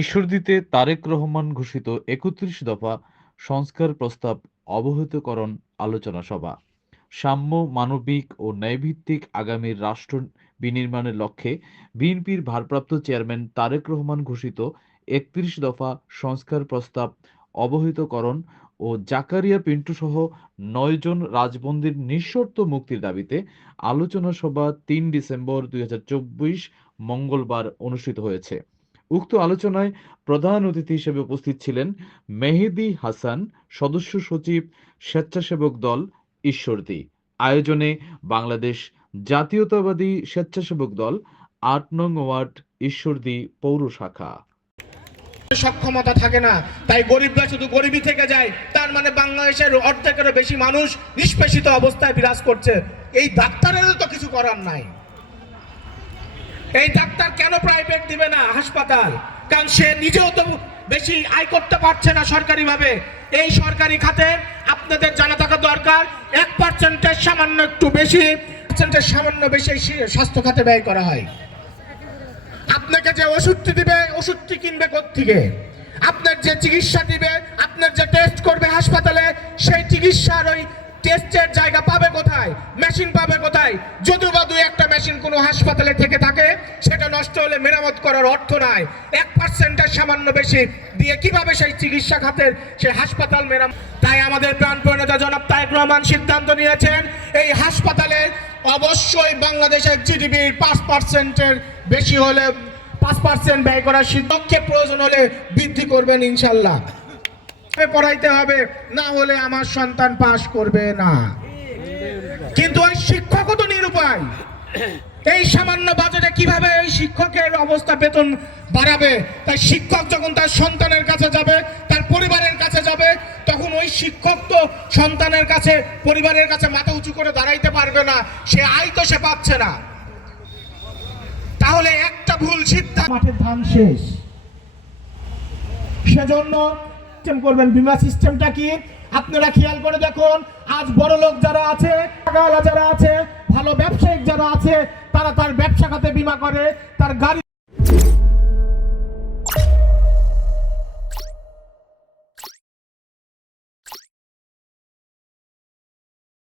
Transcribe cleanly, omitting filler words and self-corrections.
ঈশ্বরদীতে তারেক রহমান ঘোষিত ৩১ দফা সংস্কার প্রস্তাব অবহিতকরণ আলোচনা সভা। সাম্য, মানবিক ও ন্যায়ভিত্তিক আগামীর রাষ্ট্র বিনির্মাণের লক্ষ্যে বিএনপির ভারপ্রাপ্ত চেয়ারম্যান তারেক রহমান ঘোষিত ৩১ দফা সংস্কার প্রস্তাব অবহিতকরণ ও জাকারিয়া পিন্টুসহ ৯ জন রাজবন্দীর নিঃশর্ত মুক্তির দাবিতে আলোচনা সভা ৩ ডিসেম্বর ২০২৪ মঙ্গলবার অনুষ্ঠিত হয়েছে। উক্ত আলোচনায় প্রধান অতিথি হিসেবে উপস্থিত ছিলেন মেহেদী হাসান, সদস্য সচিব, স্বেচ্ছাসেবক দল, ঈশ্বরদী। আয়োজনে বাংলাদেশ জাতীয়তাবাদী স্বেচ্ছাসেবক দল, ৮ নং ওয়ার্ড, ঈশ্বরদী পৌর শাখা। সক্ষমতা থাকে না, তাই গরিবরা শুধু গরিবই থেকে যায়। তার মানে বাংলাদেশের অর্ধেকেরও বেশি মানুষ নিষ্পেষিত অবস্থায় বিরাজ করছে। এই ডাক্তারেরও তো কিছু করার নাই। এই ডাক্তার কেন প্রাইভেট দিবে না হাসপাতাল? কারণ সে নিজেও তো বেশি আয় করতে পারছে না সরকারি ভাবে। এই সরকারি খাতে আপনাদের জানা থাকা দরকার 1%-এর সামান্য একটু বেশি, স্বাস্থ্য খাতে ব্যয় করা হয়। আপনাকে যে ওষুধটি দিবে, ওষুধটি কিনবে কোত্থেকে? আপনার যে চিকিৎসা দিবে, আপনার যে টেস্ট করবে হাসপাতালে, সেই চিকিৎসার ওই টেস্টের জায়গা পাবে কোথায়? মেশিন পাবে কোথায়? যদিও বা 2-1টা মেশিন কোনো হাসপাতালে থেকে থাকে, সেটা নষ্ট হলে মেরামত করার অর্থ নাই। 1%-এর সামান্য বেশি দিয়ে কিভাবে সেই চিকিৎসা খাতের সেই হাসপাতাল মেরামত? তাই আমাদের প্রাণপ্রিয় নেতা জনাব তারেক রহমান সিদ্ধান্ত নিয়েছেন, এই হাসপাতালে অবশ্যই বাংলাদেশের জিডিপির 5%-এর বেশি হলে 5% ব্যয় করার সিদ্ধান্তকে প্রয়োজন হলে বৃদ্ধি করবেন ইনশাল্লাহ। পড়াইতে হবে, না হলে আমার সন্তান পাস করবে না। কিন্তু ওই শিক্ষকও তো নিরুপায়। এই সামান্য বাজেটে কিভাবে এই শিক্ষকের অবস্থা, বেতন বাড়াবে? তাই শিক্ষক যখন তার সন্তানের কাছে যাবে, তার পরিবারের কাছে যাবে, তখন ওই শিক্ষক তো সন্তানের কাছে, পরিবারের কাছে মাথা উঁচু করে দাঁড়াইতে পারবে না। সে আয় তো সে পাচ্ছে না। তাহলে একটা ভুল সিদ্ধান্ত, মাঠের ধান শেষ। সেজন্য করবেন বীমা সিস্টেমটা কি আপনারা খেয়াল করে দেখুন। আজ বড় লোক যারা আছে, যারা আছে, ভালো ব্যবসায়িক যারা আছে, তারা তার ব্যবসা খাতে বীমা করে, তার গাড়ি